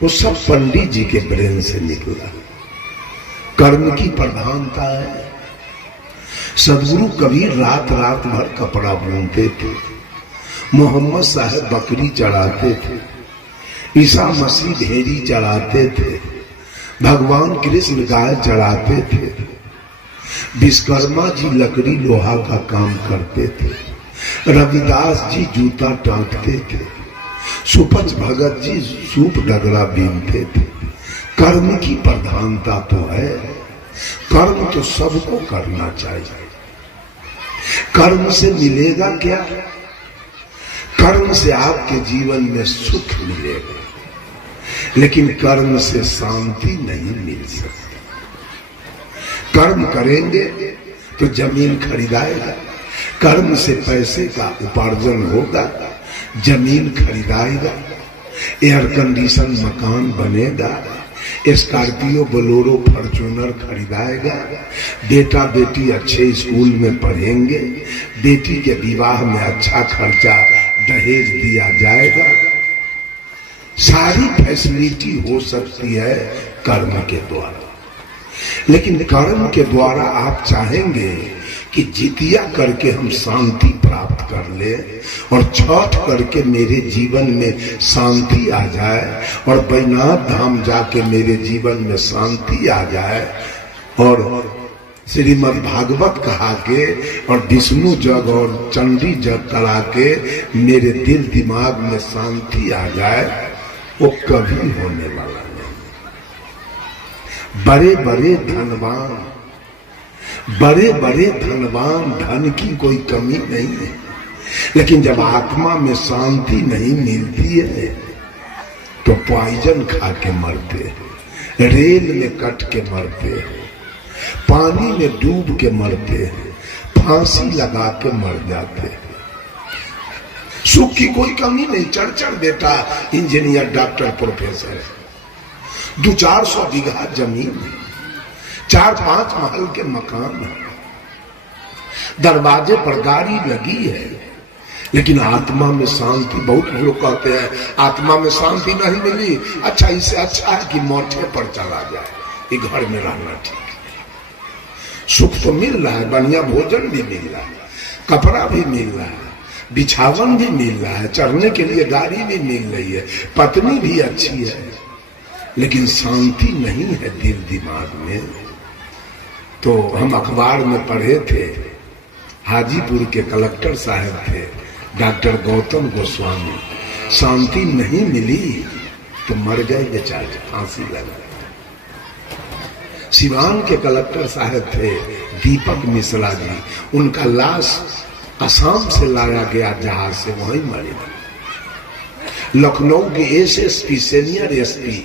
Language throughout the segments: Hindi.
वो सब पंडित जी के ब्रेन से निकला। कर्म की प्रधानता है। सदगुरु कबीर रात रात भर कपड़ा बुनते थे, मोहम्मद साहब बकरी चढ़ाते थे, ईसा मसीह भेड़ी चढ़ाते थे, भगवान कृष्ण गाय चढ़ाते थे, विश्वकर्मा जी लकड़ी लोहा का काम करते थे, रविदास जी जूता टांकते थे, सुपच भगत जी सूप डगरा बीनते थे। कर्म की प्रधानता तो है। कर्म तो सबको करना चाहिए। कर्म से मिलेगा क्या? कर्म से आपके जीवन में सुख मिलेगा, लेकिन कर्म से शांति नहीं मिल सकती। कर्म करेंगे तो जमीन खरीदाएगा, कर्म से पैसे का उपार्जन होगा, जमीन खरीदाएगा, एयर कंडीशन मकान बनेगा, स्कॉर्पियो बोलेरो फॉर्च्यूनर खरीदाएगा, बेटा बेटी अच्छे स्कूल में पढ़ेंगे, बेटी के विवाह में अच्छा खर्चा दहेज दिया जाएगा। सारी फैसिलिटी हो सकती है कर्म के द्वारा। लेकिन कर्म के द्वारा आप चाहेंगे कि जितिया करके हम शांति प्राप्त कर ले और छठ करके मेरे जीवन में शांति आ जाए और बैजनाथ धाम जाके मेरे जीवन में शांति आ जाए और श्रीमद् भागवत कहा के और विष्णु जग और चंडी जग करा के मेरे दिल दिमाग में शांति आ जाए, वो कभी होने वाला नहीं। बड़े बड़े धनवान धन की कोई कमी नहीं है, लेकिन जब आत्मा में शांति नहीं मिलती है तो पॉइजन खा के मरते हैं, रेल में कट के मरते हैं, पानी में डूब के मरते हैं, फांसी लगा के मर जाते हैं। सुख की कोई कमी नहीं। चढ़ बेटा इंजीनियर डॉक्टर प्रोफेसर, 200-400 बीघा जमीन, 4-5 महल के मकान, दरवाजे पर गाड़ी लगी है, लेकिन आत्मा में शांति। बहुत लोग कहते हैं आत्मा में शांति नहीं मिली, अच्छा इससे अच्छा है कि मोटे पर चला जाए, ये घर में रहना ठीक है। सुख तो मिल रहा है, बढ़िया भोजन भी मिल रहा है, कपड़ा भी मिल रहा है, बिछावन भी मिल रहा है, चढ़ने के लिए गाड़ी भी मिल रही है, पत्नी भी अच्छी है, लेकिन शांति नहीं है दिल दिमाग में। तो हम अखबार में पढ़े थे, हाजीपुर के कलेक्टर साहब थे डॉक्टर गौतम गोस्वामी, शांति नहीं मिली तो मर गए बेचारे, फांसी लगा। सिवान के कलेक्टर साहब थे दीपक मिश्रा जी, उनका लाश असम से लाया गया जहाज से, वहीं मरे। लखनऊ के एसएसपी सीनियर एसपी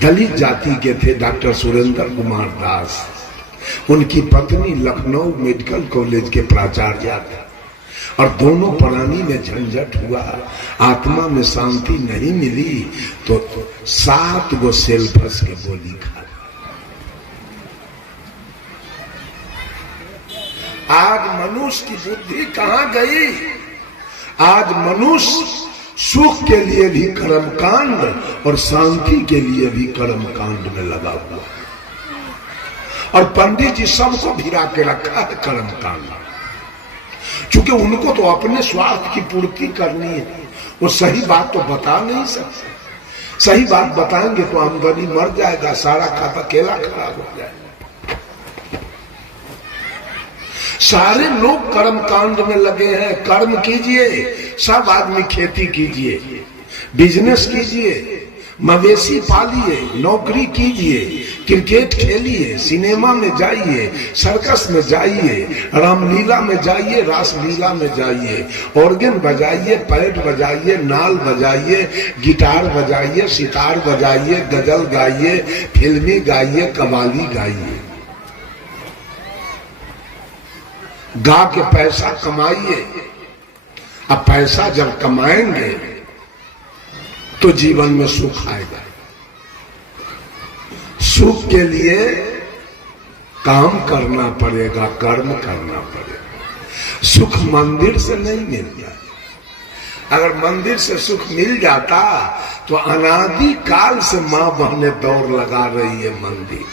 दलित जाति के थे डॉक्टर सुरेंद्र कुमार दास, उनकी पत्नी लखनऊ मेडिकल कॉलेज के प्राचार्य थे और दोनों प्राणी में झंझट हुआ, आत्मा में शांति नहीं मिली तो 7 गो सेल्फस के गोली खा। आज मनुष्य की बुद्धि कहां गई? आज मनुष्य सुख के लिए भी कर्मकांड और शांति के लिए भी कर्मकांड में लगा हुआ, और पंडित जी सबको भिड़ा के रखा है कर्मकांड, क्योंकि उनको तो अपने स्वार्थ की पूर्ति करनी है। वो सही बात तो बता नहीं सकते। सही बात बताएंगे तो आमदनी मर जाएगा, सारा खाता केला खराब हो जाएगा। सारे लोग कर्म कांड में लगे हैं। कर्म कीजिए, सब आदमी खेती कीजिए, बिजनेस कीजिए, मवेशी पालिए, नौकरी कीजिए, क्रिकेट खेलिए, सिनेमा में जाइए, सर्कस में जाइए, रामलीला में जाइए, रासलीला में जाइए, ऑर्गन बजाइए, पैड बजाइए, नाल बजाइए, गिटार बजाइए, सितार बजाइए, गजल गाइए, फिल्मी गाइए, कव्वाली गाइए, गा के पैसा कमाइए। अब पैसा जब कमाएंगे तो जीवन में सुख आएगा। सुख के लिए काम करना पड़ेगा, कर्म करना पड़ेगा। सुख मंदिर से नहीं मिलता। अगर मंदिर से सुख मिल जाता तो अनादि काल से मां बहने दौड़ लगा रही है, मंदिर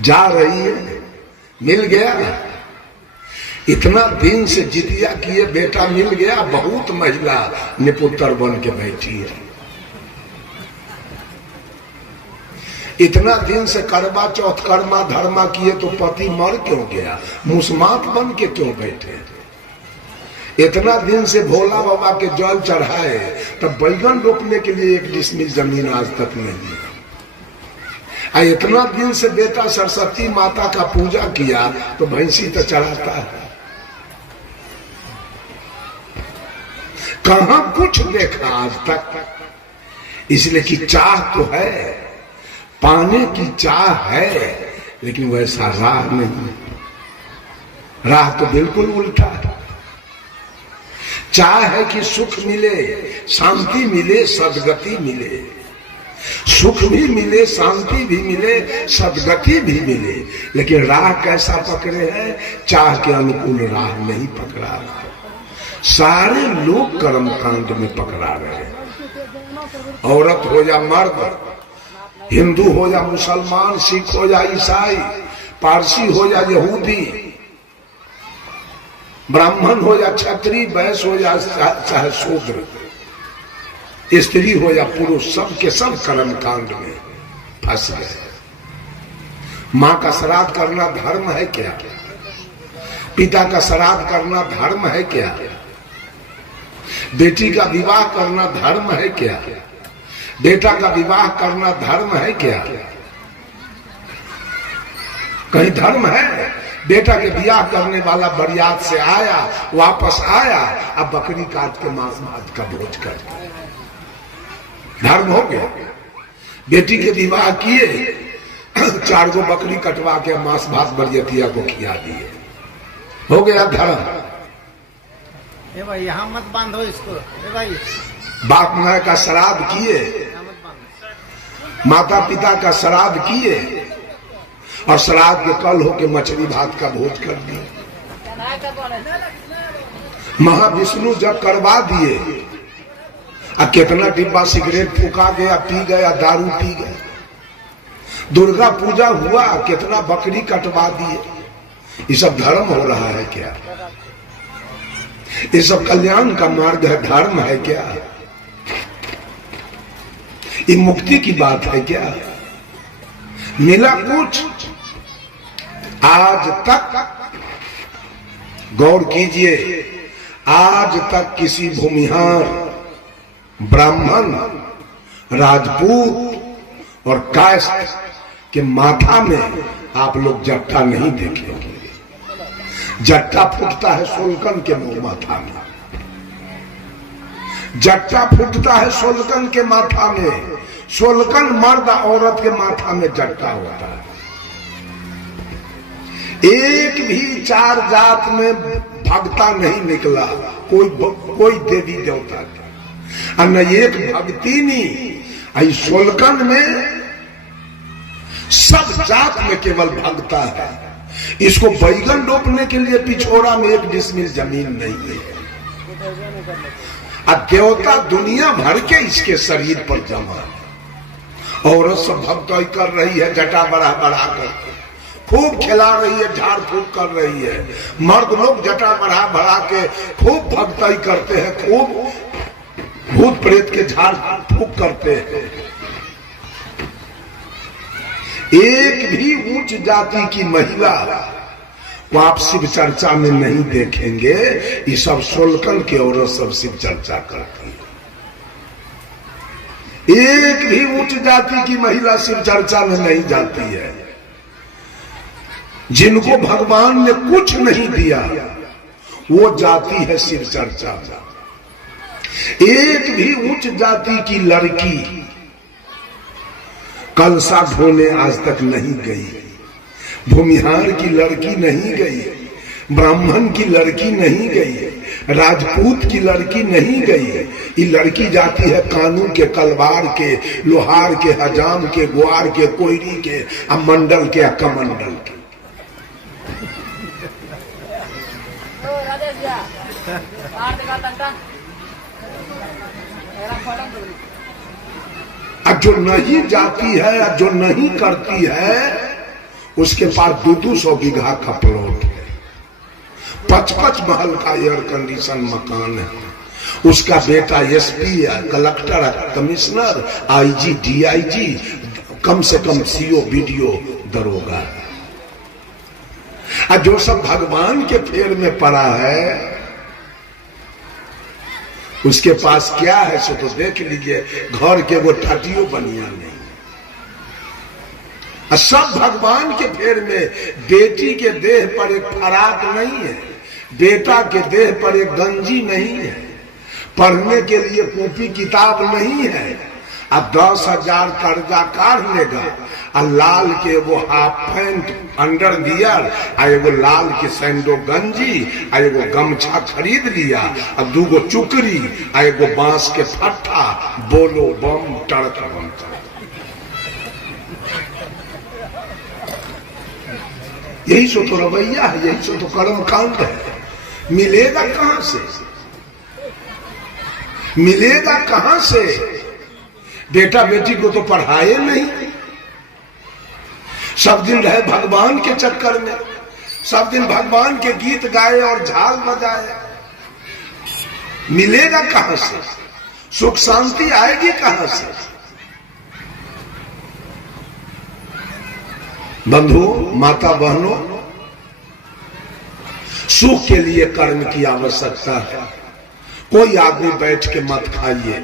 जा रही है, मिल गया। इतना दिन से जितिया किए बेटा मिल गया, बहुत महिला निपुत्र बन के बैठी है। इतना दिन से करवा चौथ कर्मा धर्मा किए तो पति मर क्यों गया, मुस्मात बन के क्यों बैठे। इतना दिन से भोला बाबा के जल चढ़ाए, तब बैगन रोपने के लिए एक डिसमिल जमीन आज तक नहीं है। इतना दिन से बेटा सरस्वती माता का पूजा किया तो भैंसी तो चढ़ाता है, कहां कुछ देखा आज तक। इसलिए कि चाह तो है, पाने की चाह है, लेकिन वैसा राह नहीं, राह तो बिल्कुल उल्टा है। चाह है कि सुख मिले, शांति मिले, सदगति मिले, सुख भी मिले, शांति भी मिले, सदगति भी मिले, लेकिन राह कैसा पकड़े हैं, चाह के अनुकूल राह नहीं पकड़ा। सारे लोग कर्म कांड में पकड़ा रहे हैं। औरत हो या मर्द, हिंदू हो या मुसलमान, सिख हो या ईसाई, पारसी हो या यहूदी, ब्राह्मण हो या क्षत्रिय, वैश्य हो या चाहे शूद्र, स्त्री हो या पुरुष, सब के सब कर्म कांड में फंस गए। मां का श्राद्ध करना धर्म है क्या? पिता का श्राद्ध करना धर्म है क्या? बेटी का विवाह करना धर्म है क्या? बेटा का विवाह करना धर्म है क्या? कहीं धर्म है? बेटा के विवाह करने वाला बरियात से आया, वापस आया, अब बकरी काट के मांस भात का भोज कर, धर्म हो गया। बेटी के विवाह किए, 4 गो बकरी कटवा के मांस भात बरियतिया को खिला दिए, हो गया धर्म। ए भाई यहाँ मत बांधो इसको, ए भाई बाप माँ का श्राद्ध किए, माता पिता का श्राद्ध किए, और श्राद्ध के कल होके मछली भात का भोज कर दिए। महाविष्णु जब करवा दिए, कितना डिब्बा सिगरेट फूका गया, पी गया, दारू पी गया। दुर्गा पूजा हुआ, कितना बकरी कटवा दिए। ये सब धर्म हो रहा है क्या? ये सब कल्याण का मार्ग है, धर्म है क्या? ये मुक्ति की बात है क्या? मिला कुछ? आज तक गौर कीजिए, आज तक किसी भूमिहार, ब्राह्मण, राजपूत और कास्ट के माथा में आप लोग जट्टा नहीं देखेंगे। जट्टा फूटता है सोलकन के माथा में, जट्टा फूटता है सोलकन के माथा में। सोलकन मर्द औरत के माथा में जट्टा होता है। एक भी 4 जात में भगता नहीं निकला, कोई देवी देवता का, न एक भक्तिनी। सोलकन में सब जात में केवल भगता है। इसको बैगन रोपने के लिए पिछोड़ा में 1 डिसमिल जमीन नहीं है। देवता दुनिया भर के इसके शरीर पर जमा। औरत सब भक्ति कर रही है, जटा बढ़ा बढ़ा कर खूब खिला रही है, झाड़ फूक कर रही है। मर्द लोग जटा बढ़ा बढ़ा के खूब भक्ति करते हैं, खूब भूत प्रेत के झाड़ फूक करते हैं। एक भी उच्च जाति की महिला को आप शिव चर्चा में नहीं देखेंगे। ये सब सोलकन की औरत सब शिव चर्चा करती है। एक भी उच्च जाति की महिला शिव चर्चा में नहीं जाती है। जिनको भगवान ने कुछ नहीं दिया वो जाति है शिव चर्चा। एक भी उच्च जाति की लड़की कलशा ढोने आज तक नहीं गई, भूमिहार की लड़की नहीं गई, ब्राह्मण की लड़की नहीं गई, राजपूत की लड़की नहीं गई। ये लड़की जाती है कानून के, कलवार के, लोहार के, हजाम के, ग्वार के, कोयरी के, मंडल के, कमंडल के। और जो नहीं जाती है और जो नहीं करती है उसके पास 200 बीघा का प्लॉट है, 55 महल का एयर कंडीशन मकान है, उसका बेटा एसपी है, कलेक्टर है, कमिश्नर, आईजी, डीआईजी, कम से कम सीओ, बीडीओ, दरोगा है। और जो सब भगवान के फेर में पड़ा है उसके पास क्या है सो तो देख लीजिए, घर के वो टाटियों बनिया नहीं। और सब भगवान के फेर में, बेटी के देह पर एक फराक नहीं है, बेटा के देह पर एक गंजी नहीं है, पढ़ने के लिए कॉपी किताब नहीं है। अब 10,000 कर्जा काट लेगा और लाल के वो हाफ पैंट अंडर वियर और एगो लाल के सैंडो गंजी और एगो गमछा खरीद लिया और 2 चुकरी और एगो बांस के फट्टा, बोलो बम टड़क बम टड़क। यही सो तो रवैया है, यही सो तो कर्म कांड है। मिलेगा कहां से, मिलेगा कहां से? बेटा बेटी को तो पढ़ाए नहीं, सब दिन रहे भगवान के चक्कर में, सब दिन भगवान के गीत गाए और झाल बजाए। मिलेगा कहां से? सुख शांति आएगी कहां से? बंधु, माता, बहनों, सुख के लिए कर्म की आवश्यकता है। कोई आदमी बैठ के मत खाइए।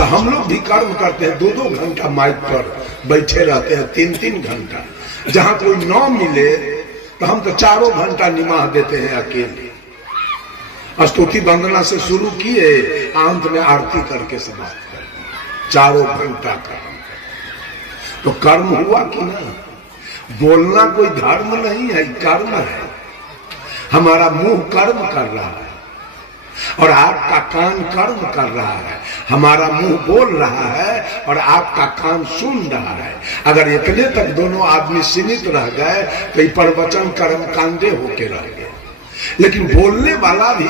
हम लोग भी कर्म करते हैं, 2-2 घंटा माइक पर बैठे रहते हैं, 3-3 घंटा। जहां कोई न मिले तो हम तो 4 घंटा निमाह देते हैं अकेले। स्तुति वंदना से शुरू किए, अंत में आरती करके समाप्त कर, 4 घंटा कर्म। तो कर्म हुआ कि ना? बोलना कोई धर्म नहीं है, कर्म है। हमारा मुंह कर्म कर रहा है और आपका कान कर्म कर रहा है। हमारा मुंह बोल रहा है और आपका कान सुन रहा है। अगर इतने तक दोनों आदमी सीमित रह गए तो ये प्रवचन कर्म कांडे होके रह गए। लेकिन बोलने वाला भी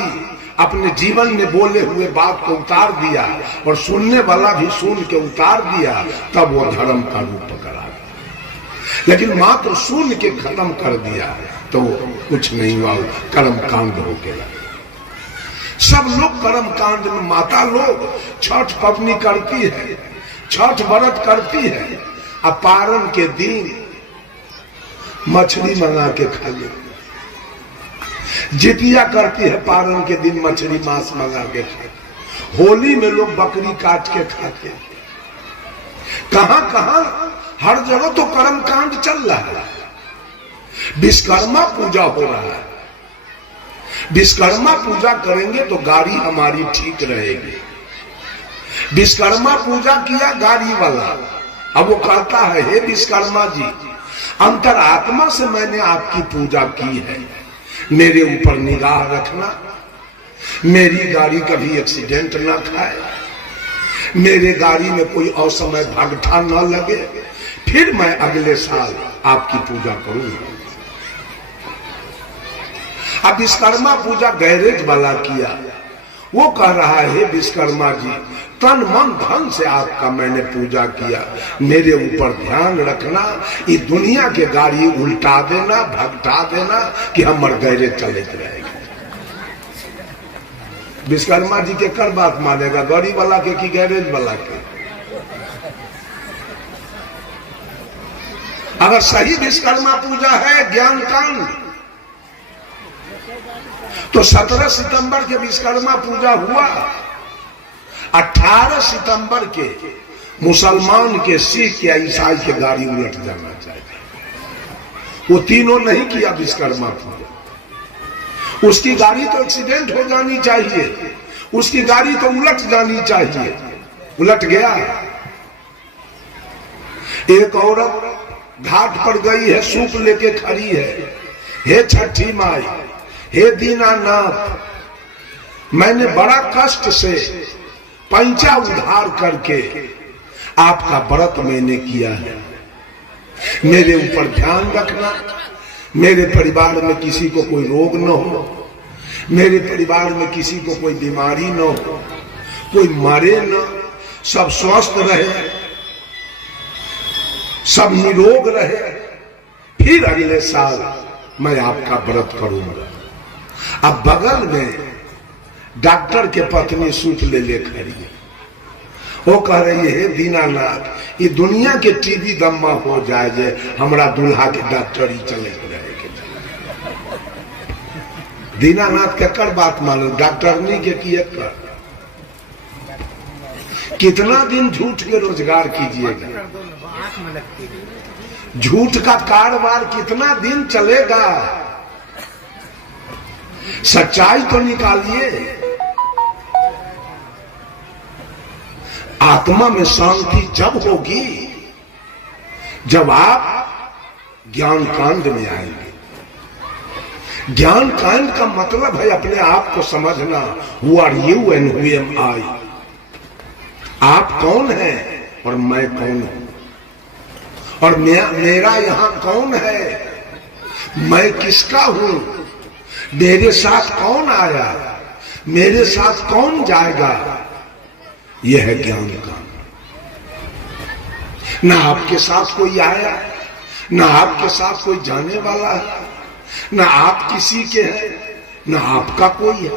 अपने जीवन में बोले हुए बात को उतार दिया और सुनने वाला भी सुन के उतार दिया, तब वो धर्म का रूप पकड़ा गया। लेकिन मात्र सुन के खत्म कर दिया तो कुछ नहीं हुआ, कर्म कांड हो गया। सब लोग कर्म कांड में, माता लोग छठ पवनी करती है, छठ व्रत करती है, अपारण के दिन मछली मंगा के खा ले। जितिया करती है, पारण के दिन मछली मांस मंगा के खाते। होली में लोग बकरी काट के खाते। कहां कहां, हर जगह तो कर्म कांड चल रहा है। विश्वकर्मा पूजा हो रहा है। विश्वकर्मा पूजा करेंगे तो गाड़ी हमारी ठीक रहेगी। विश्वकर्मा पूजा किया गाड़ी वाला, अब वो कहता है, हे विश्वकर्मा जी, अंतरात्मा से मैंने आपकी पूजा की है, मेरे ऊपर निगाह रखना, मेरी गाड़ी कभी एक्सीडेंट ना खाए, मेरे गाड़ी में कोई असमय भगठा न लगे, फिर मैं अगले साल आपकी पूजा करूंगा। अब विश्वकर्मा पूजा गैरेज वाला किया, वो कह रहा है, हे विश्वकर्मा जी, तन मन धन से आपका मैंने पूजा किया, मेरे ऊपर ध्यान रखना, ये दुनिया के गाड़ी उल्टा देना, भगटा देना कि हमारे गैरेज चले रहेगा। विश्वकर्मा जी के कर बात मानेगा, गाड़ी वाला के कि गैरेज वाला के? अगर सही विश्वकर्मा पूजा है ज्ञान कांड, तो 17 सितंबर के विश्वकर्मा पूजा हुआ, 18 सितंबर के मुसलमान के, सिख के, ईसाई के गाड़ी उलट जाना चाहिए। वो तीनों नहीं किया विश्वकर्मा पूजा। उसकी गाड़ी तो एक्सीडेंट हो जानी चाहिए, उसकी गाड़ी तो उलट जानी चाहिए, उलट गया। एक औरत घाट पर गई है, सूप लेके खड़ी है, हे छठी माई, हे दीनानाथ, मैंने बड़ा कष्ट से पैंचा उधार करके आपका व्रत मैंने किया है, मेरे ऊपर ध्यान रखना, मेरे परिवार में किसी को कोई रोग न हो, मेरे परिवार में किसी को कोई बीमारी न हो, कोई मरे न, सब स्वस्थ रहे, सब निरोग रहे, फिर अगले साल मैं आपका व्रत करूंगा। अब बगल में डॉक्टर के पत्नी सूप ले खड़ी है, वो कह रही है दीनानाथ, ये दुनिया के टीबी दम्मा हो जाए जे हमरा दूल्हा के डॉक्टर ही चले रहे। दीनानाथ के कर बात मानो, डॉक्टर नहीं के किए कर। कितना दिन झूठ के रोजगार कीजिएगा, झूठ का कारोबार कितना दिन चलेगा? सच्चाई तो निकालिए। आत्मा में शांति जब होगी जब आप ज्ञान कांड में आएंगे। ज्ञान कांड का मतलब है अपने आप को समझना। Who are you and who am I. आप कौन हैं और मैं कौन हूं, और मेरा यहां कौन है, मैं किसका हूं, मेरे साथ कौन आया, मेरे साथ कौन जाएगा। यह है ज्ञान का। ना आपके साथ कोई आया, ना आपके साथ कोई जाने वाला है, ना आप किसी के हैं, ना आपका कोई है।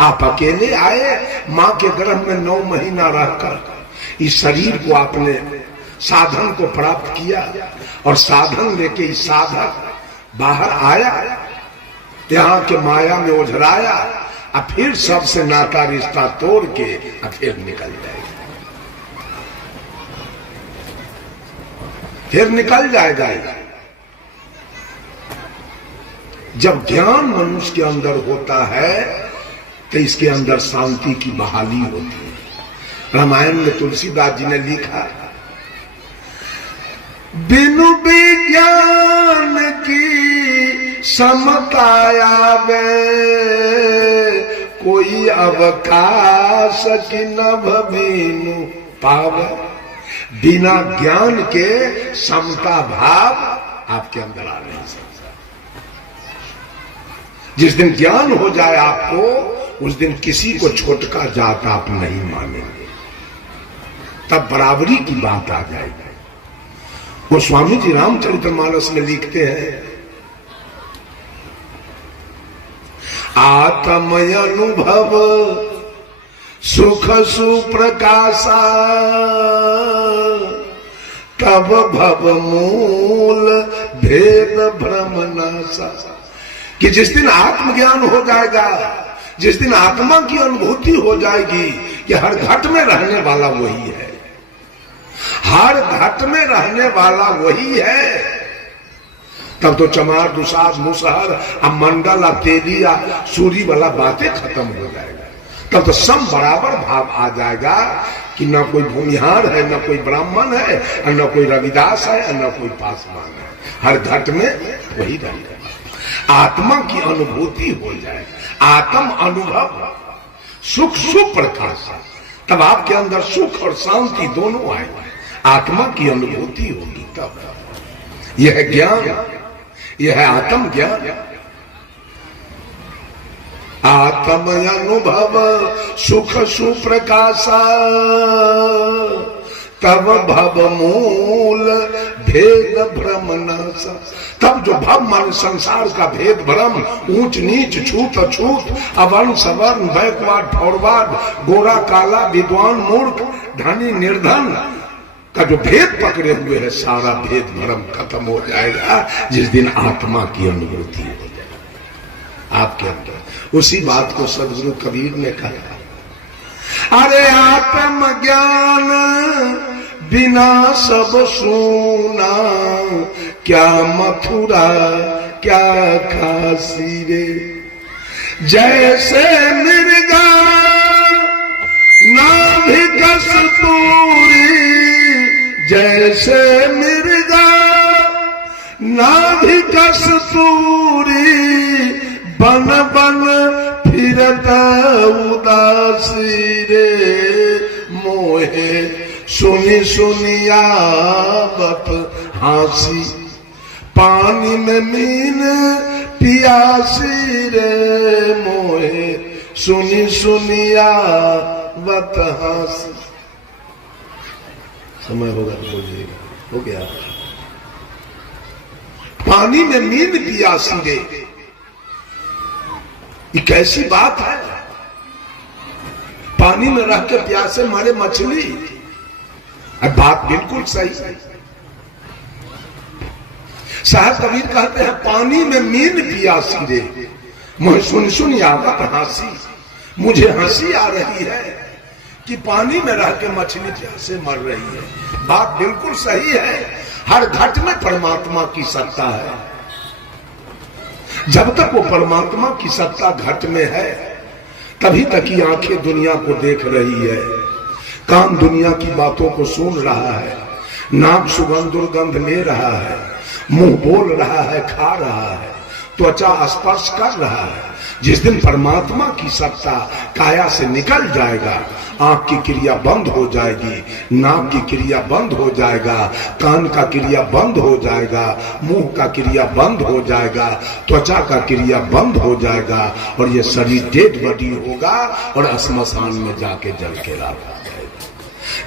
आप अकेले आए, मां के गर्भ में 9 महीना रहकर इस शरीर को आपने साधन को प्राप्त किया, और साधन लेके इस साधक बाहर आया, यहां के माया में उझराया, और फिर सबसे नाता रिश्ता तोड़ के फिर निकल जाएगा, फिर निकल जाएगा। जब ज्ञान मनुष्य के अंदर होता है तो इसके अंदर शांति की बहाली होती है। रामायण में तुलसीदास जी ने लिखा, बिनु विज्ञान की समतायावे, कोई अवकाश की नभ बिनु पावे। बिना ज्ञान के समता भाव आपके अंदर आ नहीं सकता। जिस दिन ज्ञान हो जाए आपको, उस दिन किसी को छोटका जात आप नहीं मानेंगे, तब बराबरी की बात आ जाएगी। वो स्वामी जी रामचरितमानस में लिखते हैं, आत्म अनुभव सुख सुप्रकाशा, तब भव मूल भेद भ्रम नाशा। कि जिस दिन आत्मज्ञान हो जाएगा, जिस दिन आत्मा की अनुभूति हो जाएगी कि हर घट में रहने वाला वही है, हर घट में रहने वाला वही है, तब तो चमार दुसाद मुसहर मंडल तेली या सूरी वाला बातें खत्म हो जाएगा। तब तो सब बराबर भाव आ जाएगा कि न कोई भूमिहार है, न कोई ब्राह्मण है, और न कोई रविदास है, और न कोई पासवान है। हर घट में वही रहेगा। आत्मा की अनुभूति हो जाए, आत्म अनुभव सुख सुप्रकाश, तब आपके अंदर सुख और शांति दोनों आएगा। आत्मा की अनुभूति होगी तब। यह है ज्ञान, यह है आत्म ज्ञान। आत्म अनुभव सुख सुप्रकाशा, तब भव मूल भेद भ्रम नाशा। तब जो भव मान संसार का भेद भ्रम, ऊंच नीच छूत अछूत, अवर्ण सवर्ण, बैकवर्ड फॉरवर्ड, गोरा काला, विद्वान मूर्ख, धनी निर्धन का जो भेद पकड़े हुए है, सारा भेद भ्रम खत्म हो जाएगा जिस दिन आत्मा की अनुभूति हो जाएगी आपके अंदर। उसी बात को सदगुरु कबीर ने कहा, अरे आत्म ज्ञान बिना सब सूना, क्या मथुरा क्या काशी रे। जैसे मृगा नाभि कस्तूरी, जैसे मृगा नाभि कस्तूरी, बन बन फिरत उदासी रे। मोहे सुनी सुनियावत हासी, पानी में मीन पियासी रे मोहे सुनी सुनिया बतहास। समय होगा तो बोलिएगा। हो गया। पानी में मीन पियासी रे, ये कैसी बात है? पानी में रह के प्यासे मरे मछली। अब बात बिल्कुल सही है। साहब कबीर कहते हैं पानी में मीन पियासी रे मुझे सुन सुन आवत हंसी। मुझे हंसी आ रही है कि पानी में रह के मछली प्यासे मर रही है। बात बिल्कुल सही है। हर घट में परमात्मा की सत्ता है। जब तक वो परमात्मा की सत्ता घट में है तभी तक ही आंखें दुनिया को देख रही है, कान दुनिया की बातों को सुन रहा है, नाक सुगंध दुर्गंध ले रहा है, मुंह बोल रहा है, खा रहा है, त्वचा स्पर्श कर रहा है। जिस दिन परमात्मा की सत्ता काया से निकल जाएगा, आंख की क्रिया बंद हो जाएगी, नाक की क्रिया बंद हो जाएगा, कान का क्रिया बंद हो जाएगा, मुंह का क्रिया बंद हो जाएगा, त्वचा का क्रिया बंद हो जाएगा और ये शरीर डेड बॉडी होगा और श्मशान में जाके जल के राख आ जाएगा।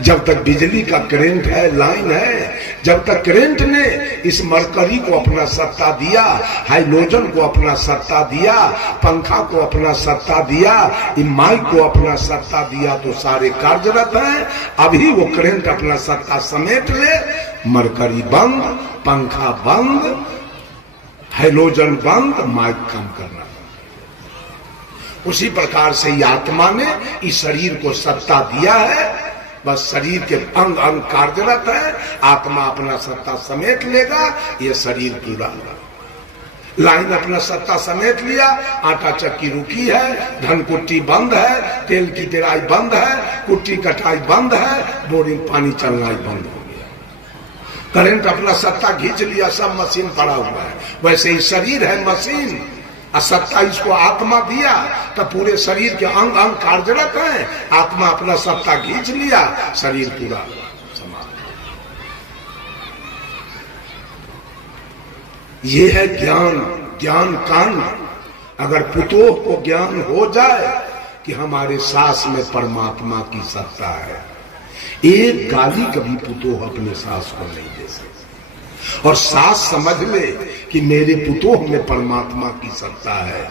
जब तक बिजली का करंट है, लाइन है, जब तक करंट ने इस मरकरी को अपना सत्ता दिया, हाइड्रोजन को अपना सत्ता दिया, पंखा को अपना सत्ता दिया, माइक को अपना सत्ता दिया, तो सारे कार्यरत हैं। अभी वो करंट अपना सत्ता समेट ले, मरकरी बंद, पंखा बंद, हाइड्रोजन बंद, माइक काम करना बंद। उसी प्रकार से ये आत्मा ने इस शरीर को सत्ता दिया है। बस शरीर के अंग अंग कार्यरत है, आत्मा अपना सत्ता समेट लेगा, ये शरीर पूरा। लाइन अपना सत्ता समेट लिया, आटा चक्की रुकी है, धन कुट्टी बंद है, तेल की पेराई बंद है, कुट्टी कटाई बंद है, बोरिंग पानी चलना ही बंद हो गया। करंट अपना सत्ता खींच लिया, सब मशीन पड़ा हुआ है। वैसे ही शरीर है मशीन, सत्ता इसको आत्मा दिया तो पूरे शरीर के अंग अंग कार्यरत हैं। आत्मा अपना सत्ता खींच लिया, शरीर पूरा समाप्त। ये है ज्ञान, ज्ञान कांड। अगर पुतोह को ज्ञान हो जाए कि हमारे सास में परमात्मा की सत्ता है, एक गाली कभी पुतोह अपने सास को नहीं दे सकती। और सास समझ ले कि मेरे पुतोह में परमात्मा की सत्ता है,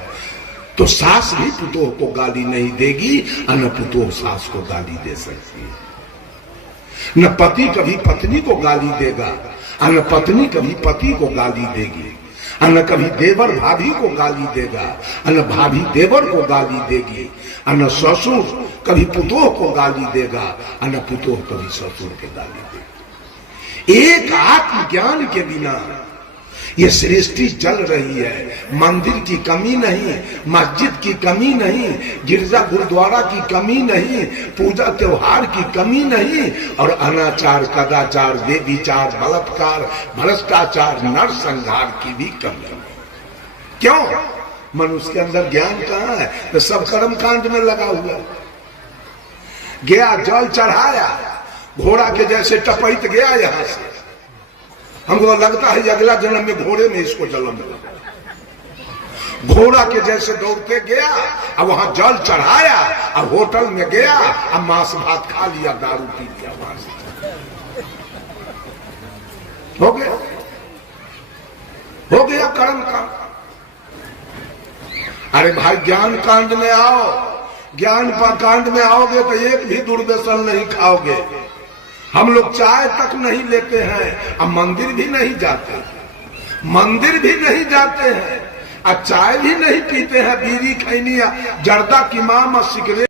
तो सास भी पुतोह को गाली नहीं देगी, न पुतोह सास को गाली दे सकती है। न पति कभी पत्नी को गाली देगा, न पत्नी कभी पति को गाली देगी, न कभी देवर भाभी को गाली देगा, न भाभी देवर को गाली देगी, न ससुर कभी पुतोह को गाली देगा, न पुतोह कभी ससुर को गाली देगी। एक आत्मज्ञान के बिना ये सृष्टि चल रही है। मंदिर की कमी नहीं, मस्जिद की कमी नहीं, गिरजा गुरुद्वारा की कमी नहीं, पूजा त्योहार की कमी नहीं, और अनाचार, कदाचार, बेविचार, बलात्कार, भ्रष्टाचार, नरसंहार की भी कमी नहीं। क्यों? मनुष्य के अंदर ज्ञान कहाँ है? तो सब कर्म कांड में लगा हुआ। गया जल चढ़ाया, घोड़ा के जैसे टपैत गया यहां से। हमको लगता है अगला जन्म में घोड़े में इसको जन्म मिला। घोड़ा के जैसे दौड़ते गया, अब वहां जल चढ़ाया, अब होटल में गया, अब मांस भात खा लिया, दारू पी लिया, वहां से हो गया कर्म कांड। अरे भाई ज्ञान कांड में आओ, ज्ञान कांड में आओगे तो एक भी दुर्व्यसन नहीं खाओगे। हम लोग चाय तक नहीं लेते हैं, अब मंदिर भी नहीं जाते, मंदिर भी नहीं जाते हैं, अब चाय भी नहीं पीते हैं, बीड़ी खैनी जर्दा की माम और सिगरेट